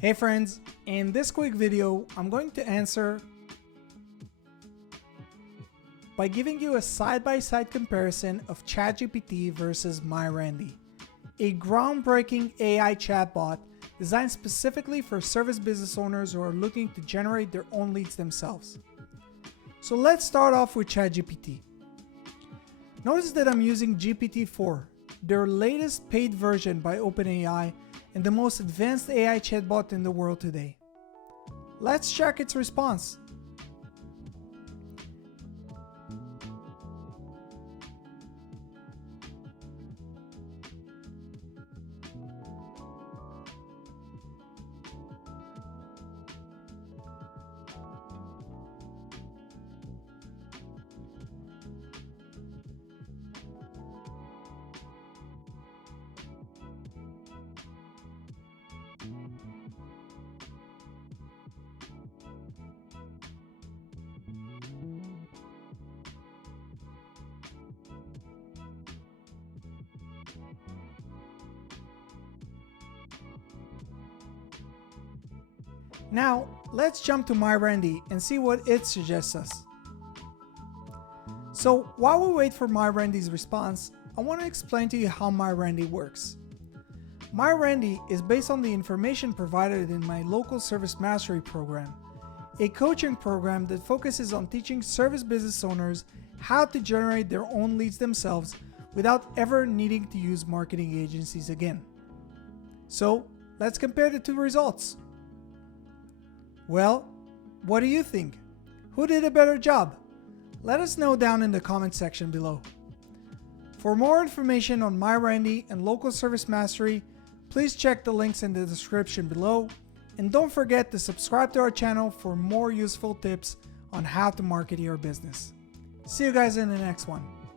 Hey friends, in this quick video, I'm going to answer by giving you a side-by-side comparison of ChatGPT versus MyRandy, a groundbreaking AI chatbot designed specifically for service business owners who are looking to generate their own leads themselves. So let's start off with ChatGPT. Notice that I'm using GPT-4, their latest paid version by OpenAI and the most advanced AI chatbot in the world today. Let's check its response. Now, let's jump to MyRandy and see what it suggests us. So, while we wait for MyRandy's response, I want to explain to you how MyRandy works. MyRandy is based on the information provided in my local service mastery program, a coaching program that focuses on teaching service business owners how to generate their own leads themselves without ever needing to use marketing agencies again. So, let's compare the two results. Well, what do you think? Who did a better job? Let us know down in the comment section below. For more information on MyRandy and local service mastery, please check the links in the description below, and don't forget to subscribe to our channel for more useful tips on how to market your business. See you guys in the next one.